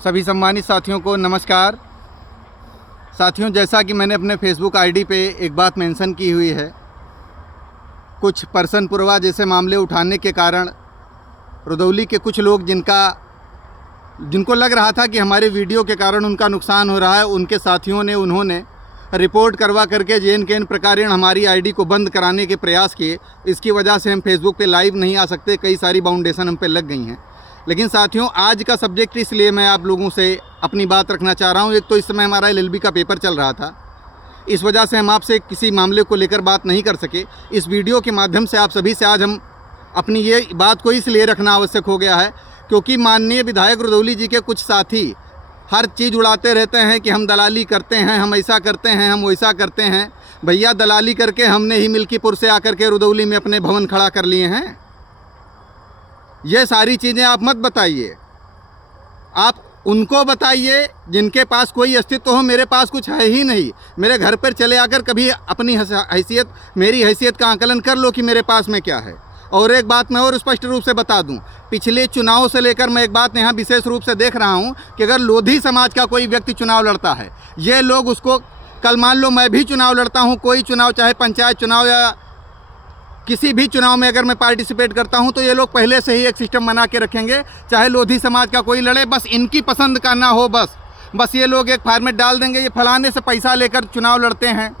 सभी सम्मानित साथियों को नमस्कार। साथियों, जैसा कि मैंने अपने फेसबुक आईडी पे एक बात मेंशन की हुई है, कुछ पर्सन पुरवा जैसे मामले उठाने के कारण रुदौली के कुछ लोग जिनको लग रहा था कि हमारे वीडियो के कारण उनका नुकसान हो रहा है, उनके साथियों ने उन्होंने रिपोर्ट करवा करके जेन के प्रकार हमारी आईडी को बंद कराने के प्रयास किए। इसकी वजह से हम फेसबुक पे लाइव नहीं आ सकते, कई सारी बाउंडेशन हम पे लग गई हैं। लेकिन साथियों, आज का सब्जेक्ट इसलिए मैं आप लोगों से अपनी बात रखना चाह रहा हूं। एक तो इस समय हमारा एलएलबी का पेपर चल रहा था, इस वजह से हम आपसे किसी मामले को लेकर बात नहीं कर सके। इस वीडियो के माध्यम से आप सभी से आज हम अपनी ये बात को इसलिए रखना आवश्यक हो गया है क्योंकि माननीय विधायक रुदौली जी के कुछ साथी हर चीज़ उड़ाते रहते हैं कि हम दलाली करते हैं, हम ऐसा करते हैं, हम वैसा करते हैं। भैया, दलाली करके हमने ही मिल्कीपुर से आकर के रुदौली में अपने भवन खड़ा कर लिए हैं। ये सारी चीज़ें आप मत बताइए, आप उनको बताइए जिनके पास कोई अस्तित्व हो। मेरे पास कुछ है ही नहीं। मेरे घर पर चले आकर कभी अपनी हैसियत, मेरी हैसियत का आकलन कर लो कि मेरे पास में क्या है। और एक बात मैं और स्पष्ट रूप से बता दूं, पिछले चुनाव से लेकर मैं एक बात यहाँ विशेष रूप से देख रहा हूँ कि अगर लोधी समाज का कोई व्यक्ति चुनाव लड़ता है, ये लोग उसको, कल मान लो मैं भी चुनाव लड़ता हूँ, कोई चुनाव चाहे पंचायत चुनाव या किसी भी चुनाव में अगर मैं पार्टिसिपेट करता हूं, तो ये लोग पहले से ही एक सिस्टम बना के रखेंगे, चाहे लोधी समाज का कोई लड़े, बस इनकी पसंद का ना हो। बस ये लोग एक फॉर्मेट डाल देंगे, ये फलाने से पैसा लेकर चुनाव लड़ते हैं,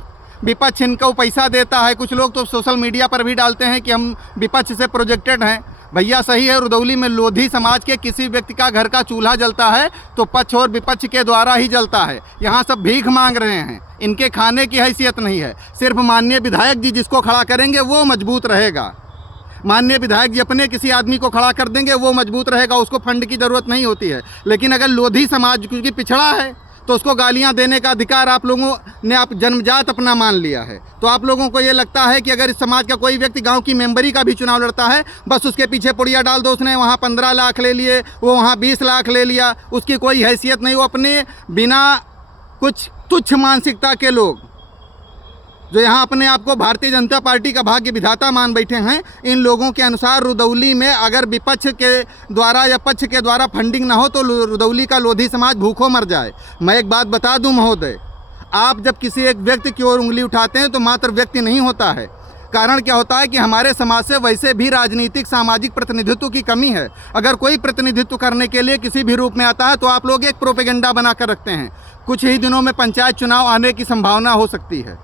विपक्ष इनको पैसा देता है। कुछ लोग तो सोशल मीडिया पर भी डालते हैं कि हम विपक्ष से प्रोजेक्टेड हैं। भैया, सही है, रुदौली में लोधी समाज के किसी व्यक्ति का घर का चूल्हा जलता है तो पक्ष और विपक्ष के द्वारा ही जलता है। यहाँ सब भीख मांग रहे हैं, इनके खाने की हैसियत नहीं है। सिर्फ माननीय विधायक जी जिसको खड़ा करेंगे वो मजबूत रहेगा। माननीय विधायक जी अपने किसी आदमी को खड़ा कर देंगे वो मजबूत रहेगा, उसको फंड की ज़रूरत नहीं होती है। लेकिन अगर लोधी समाज क्योंकि पिछड़ा है तो उसको गालियां देने का अधिकार आप लोगों ने आप जन्मजात अपना मान लिया है। तो आप लोगों को ये लगता है कि अगर इस समाज का कोई व्यक्ति गांव की मेंबरी का भी चुनाव लड़ता है, बस उसके पीछे पुड़िया डाल दो, उसने वहाँ 15 लाख ले लिए, वो वहाँ 20 लाख ले लिया, उसकी कोई हैसियत नहीं। वो अपने बिना कुछ तुच्छ मानसिकता के लोग जो यहाँ अपने आप को भारतीय जनता पार्टी का भाग्य विधाता मान बैठे हैं, इन लोगों के अनुसार रुदौली में अगर विपक्ष के द्वारा या पक्ष के द्वारा फंडिंग ना हो तो रुदौली का लोधी समाज भूखों मर जाए। मैं एक बात बता दूं महोदय, आप जब किसी एक व्यक्ति की ओर उंगली उठाते हैं तो मात्र व्यक्ति नहीं होता है। कारण क्या होता है कि हमारे समाज से वैसे भी राजनीतिक सामाजिक प्रतिनिधित्व की कमी है। अगर कोई प्रतिनिधित्व करने के लिए किसी भी रूप में आता है तो आप लोग एक प्रोपेगेंडा बनाकर रखते हैं। कुछ ही दिनों में पंचायत चुनाव आने की संभावना हो सकती है,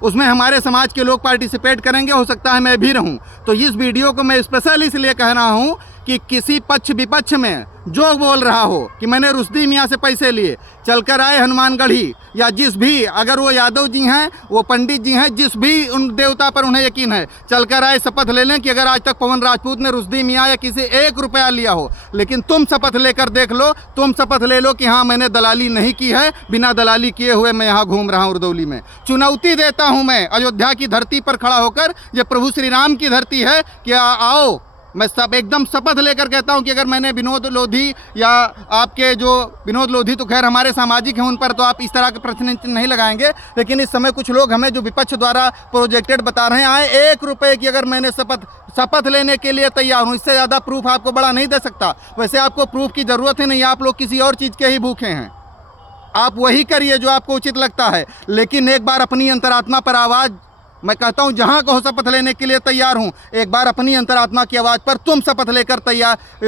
उसमें हमारे समाज के लोग पार्टिसिपेट करेंगे, हो सकता है मैं भी रहूं। तो इस वीडियो को मैं स्पेशल इसलिए कह रहा हूं कि किसी पक्ष विपक्ष में जो बोल रहा हो कि मैंने रुश्दी मियाँ से पैसे लिए, चलकर आए हनुमानगढ़ी, या जिस भी, अगर वो यादव जी हैं, वो पंडित जी हैं, जिस भी उन देवता पर उन्हें यकीन है, चलकर आए शपथ ले लें कि अगर आज तक पवन राजपूत ने रुश्दी मियाँ या किसी 1 रुपया लिया हो, लेकिन तुम शपथ लेकर देख लो, तुम शपथ ले लो कि हाँ मैंने दलाली नहीं की है, बिना दलाली किए हुए मैं यहाँ घूम रहा हूँ रुदौली में। चुनौती देता हूँ मैं अयोध्या की धरती पर खड़ा होकर, ये प्रभु श्री राम की धरती है, कि आओ, मैं सब एकदम शपथ लेकर कहता हूं कि अगर मैंने विनोद लोधी या आपके जो विनोद लोधी तो खैर हमारे सामाजिक हैं, उन पर तो आप इस तरह के प्रश्न नहीं लगाएंगे, लेकिन इस समय कुछ लोग हमें जो विपक्ष द्वारा प्रोजेक्टेड बता रहे हैं, आए 1 रुपये की अगर मैंने शपथ लेने के लिए तैयार हूं, इससे ज़्यादा प्रूफ आपको बड़ा नहीं दे सकता। वैसे आपको प्रूफ की ज़रूरत ही नहीं, आप लोग किसी और चीज़ के ही भूखे हैं, आप वही करिए जो आपको उचित लगता है। लेकिन एक बार अपनी अंतरात्मा पर आवाज़, मैं कहता हूं जहां कहो शपथ लेने के लिए तैयार हूं, एक बार अपनी अंतरात्मा की आवाज़ पर तुम शपथ लेकर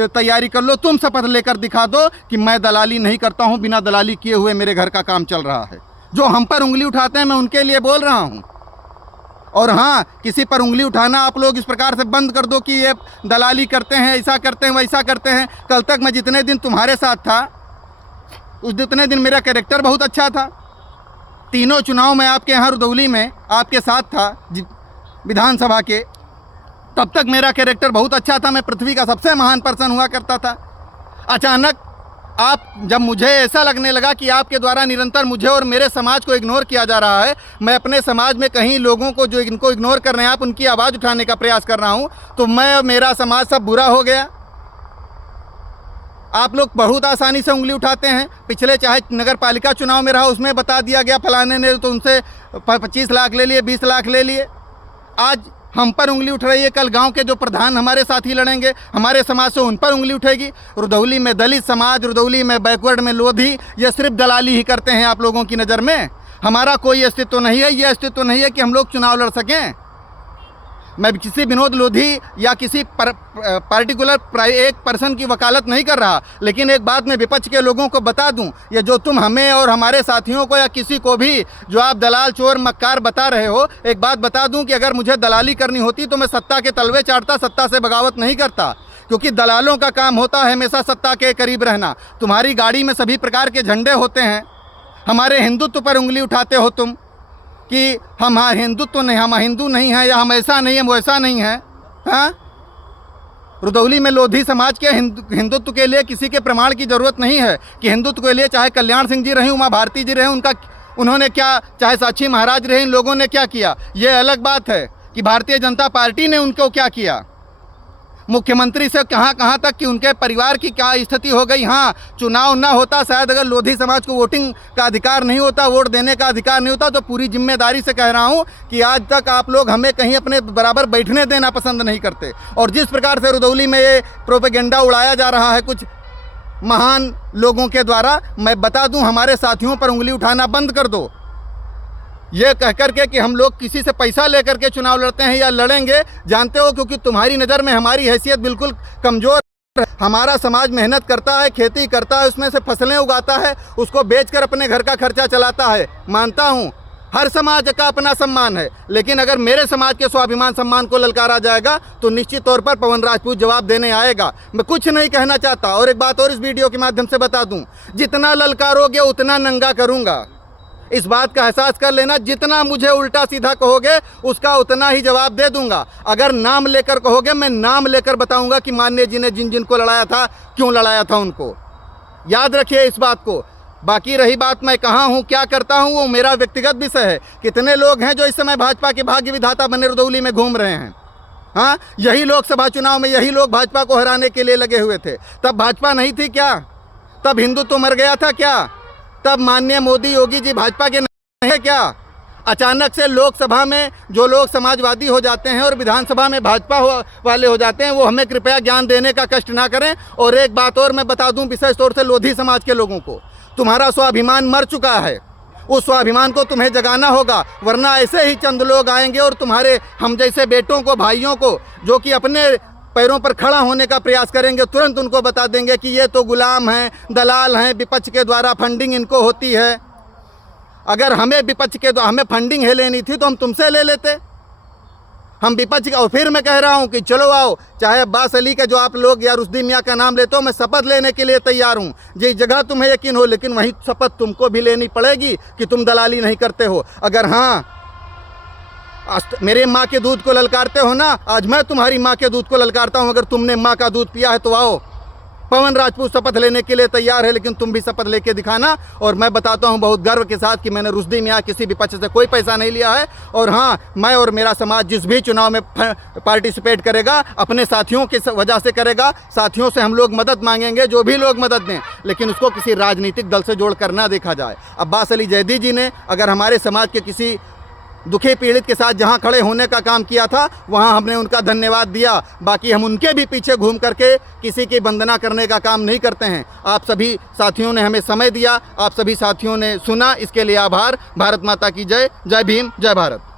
तैयारी कर लो। तुम शपथ लेकर दिखा दो कि मैं दलाली नहीं करता हूं, बिना दलाली किए हुए मेरे घर का काम चल रहा है। जो हम पर उंगली उठाते हैं मैं उनके लिए बोल रहा हूं। और हाँ, किसी पर उंगली उठाना आप लोग इस प्रकार से बंद कर दो कि ये दलाली करते हैं, ऐसा करते हैं, वैसा करते हैं। कल तक मैं जितने दिन तुम्हारे साथ था, उस जितने दिन मेरा कैरेक्टर बहुत अच्छा था। तीनों चुनाव में आपके यहाँ रुदौली में आपके साथ था विधानसभा के, तब तक मेरा कैरेक्टर बहुत अच्छा था, मैं पृथ्वी का सबसे महान पर्सन हुआ करता था। अचानक जब मुझे ऐसा लगने लगा कि आपके द्वारा निरंतर मुझे और मेरे समाज को इग्नोर किया जा रहा है, मैं अपने समाज में कहीं लोगों को जो इनको इग्नोर कर रहे हैं, आप उनकी आवाज़ उठाने का प्रयास कर रहा हूँ, तो मेरा समाज सब बुरा हो गया। आप लोग बहुत आसानी से उंगली उठाते हैं। पिछले चाहे नगर पालिका चुनाव में रहा, उसमें बता दिया गया फलाने ने तो उनसे 25 लाख ले लिए, 20 लाख ले लिए। आज हम पर उंगली उठ रही है, कल गांव के जो प्रधान हमारे साथी लड़ेंगे हमारे समाज से, उन पर उंगली उठेगी। रुदौली में दलित समाज, रुदौली में बैकवर्ड में लोधी, ये सिर्फ दलाली ही करते हैं आप लोगों की नज़र में। हमारा कोई अस्तित्व नहीं है, ये अस्तित्व नहीं है कि हम लोग चुनाव लड़ सकें। मैं किसी विनोद लोधी या किसी पार्टिकुलर एक पर्सन की वकालत नहीं कर रहा, लेकिन एक बात मैं विपक्ष के लोगों को बता दूं, ये जो तुम हमें और हमारे साथियों को या किसी को भी जो आप दलाल चोर मक्कार बता रहे हो, एक बात बता दूं कि अगर मुझे दलाली करनी होती तो मैं सत्ता के तलवे चाटता, सत्ता से बगावत नहीं करता, क्योंकि दलालों का काम होता है हमेशा सत्ता के करीब रहना। तुम्हारी गाड़ी में सभी प्रकार के झंडे होते हैं, हमारे हिंदुत्व पर उंगली उठाते हो तुम कि हम हिंदुत्व नहीं, हम हिंदू नहीं हैं, या हम ऐसा नहीं है, वैसा नहीं है। हाँ, रुदौली में लोधी समाज के हिंदुत्व के लिए किसी के प्रमाण की ज़रूरत नहीं है कि हिंदुत्व के लिए चाहे कल्याण सिंह जी रहे, उमा भारती जी रहे, उन्होंने क्या, चाहे साक्षी महाराज रहे, इन लोगों ने क्या किया, ये अलग बात है कि भारतीय जनता पार्टी ने उनको क्या किया। मुख्यमंत्री से कहाँ तक कि उनके परिवार की क्या स्थिति हो गई। हाँ, चुनाव ना होता, शायद अगर लोधी समाज को वोटिंग का अधिकार नहीं होता, वोट देने का अधिकार नहीं होता, तो पूरी जिम्मेदारी से कह रहा हूँ कि आज तक आप लोग हमें कहीं अपने बराबर बैठने देना पसंद नहीं करते। और जिस प्रकार से रुदौली में ये प्रोपेगेंडा उड़ाया जा रहा है कुछ महान लोगों के द्वारा, मैं बता दूँ हमारे साथियों पर उंगली उठाना बंद कर दो। ये कह कर के कि हम लोग किसी से पैसा लेकर के चुनाव लड़ते हैं या लड़ेंगे, जानते हो, क्योंकि तुम्हारी नज़र में हमारी हैसियत बिल्कुल कमज़ोर है। हमारा समाज मेहनत करता है, खेती करता है, उसमें से फसलें उगाता है, उसको बेचकर अपने घर का खर्चा चलाता है। मानता हूँ हर समाज का अपना सम्मान है, लेकिन अगर मेरे समाज के स्वाभिमान सम्मान को ललकारा जाएगा तो निश्चित तौर पर पवन राजपूत जवाब देने आएगा। मैं कुछ नहीं कहना चाहता। और एक बात और इस वीडियो के माध्यम से बता दूँ, जितना ललकारोगे उतना नंगा करूँगा। इस बात का एहसास कर लेना, जितना मुझे उल्टा सीधा कहोगे उसका उतना ही जवाब दे दूंगा। अगर नाम लेकर कहोगे, मैं नाम लेकर बताऊंगा कि माननीय जी ने जिनको लड़ाया था, क्यों लड़ाया था, उनको याद रखिए इस बात को। बाकी रही बात मैं कहाँ हूँ, क्या करता हूँ, वो मेरा व्यक्तिगत विषय है। कितने लोग हैं जो इस समय भाजपा के भाग्य विधाता बने रुदौली में घूम रहे हैं। हाँ, यही लोकसभा चुनाव में यही लोग भाजपा को हराने के लिए लगे हुए थे। तब भाजपा नहीं थी क्या? तब हिंदुत्व मर गया था क्या? तब माननीय मोदी योगी जी भाजपा के नहीं है क्या? अचानक से लोकसभा में जो लोग समाजवादी हो जाते हैं और विधानसभा में भाजपा वाले हो जाते हैं, वो हमें कृपया ज्ञान देने का कष्ट ना करें। और एक बात और मैं बता दूं विशेष तौर से लोधी समाज के लोगों को, तुम्हारा स्वाभिमान मर चुका है, उस स्वाभिमान को तुम्हें जगाना होगा, वरना ऐसे ही चंद लोग आएंगे और तुम्हारे हम जैसे बेटों को, भाइयों को, जो कि अपने पैरों पर खड़ा होने का प्रयास करेंगे, तुरंत उनको बता देंगे कि ये तो गुलाम हैं, दलाल हैं, विपक्ष के द्वारा फंडिंग इनको होती है। अगर हमें विपक्ष के द्वारा हमें फंडिंग है लेनी थी तो हम तुमसे ले लेते। हम विपक्ष का, और फिर मैं कह रहा हूँ कि चलो आओ, चाहे अब्बास अली का जो आप लोग या रुश्दी मियाँ का नाम लेते हो, मैं शपथ लेने के लिए तैयार हूँ। जिस जगह तुम्हें यकीन हो, लेकिन वही शपथ तुमको भी लेनी पड़ेगी कि तुम दलाली नहीं करते हो। अगर हाँ मेरे माँ के दूध को ललकारते हो ना, आज मैं तुम्हारी माँ के दूध को ललकारता हूँ। अगर तुमने माँ का दूध पिया है तो आओ। पवन राजपूत शपथ लेने के लिए तैयार है, लेकिन तुम भी शपथ लेके दिखाना। और मैं बताता हूँ बहुत गर्व के साथ कि मैंने रुश्दी मियाँ किसी विपक्ष से कोई पैसा नहीं लिया है। और हाँ, मैं और मेरा समाज जिस भी चुनाव में पार्टिसिपेट करेगा अपने साथियों की वजह से करेगा। साथियों से हम लोग मदद मांगेंगे, जो भी लोग मदद दें, लेकिन उसको किसी राजनीतिक दल से जोड़ कर ना देखा जाए। अब्बास अली जैदी जी ने अगर हमारे समाज के किसी दुखी पीड़ित के साथ जहां खड़े होने का काम किया था, वहां हमने उनका धन्यवाद दिया। बाकी हम उनके भी पीछे घूम करके किसी की वंदना करने का काम नहीं करते हैं। आप सभी साथियों ने हमें समय दिया, आप सभी साथियों ने सुना, इसके लिए आभार। भारत माता की जय। जय भीम, जय भारत।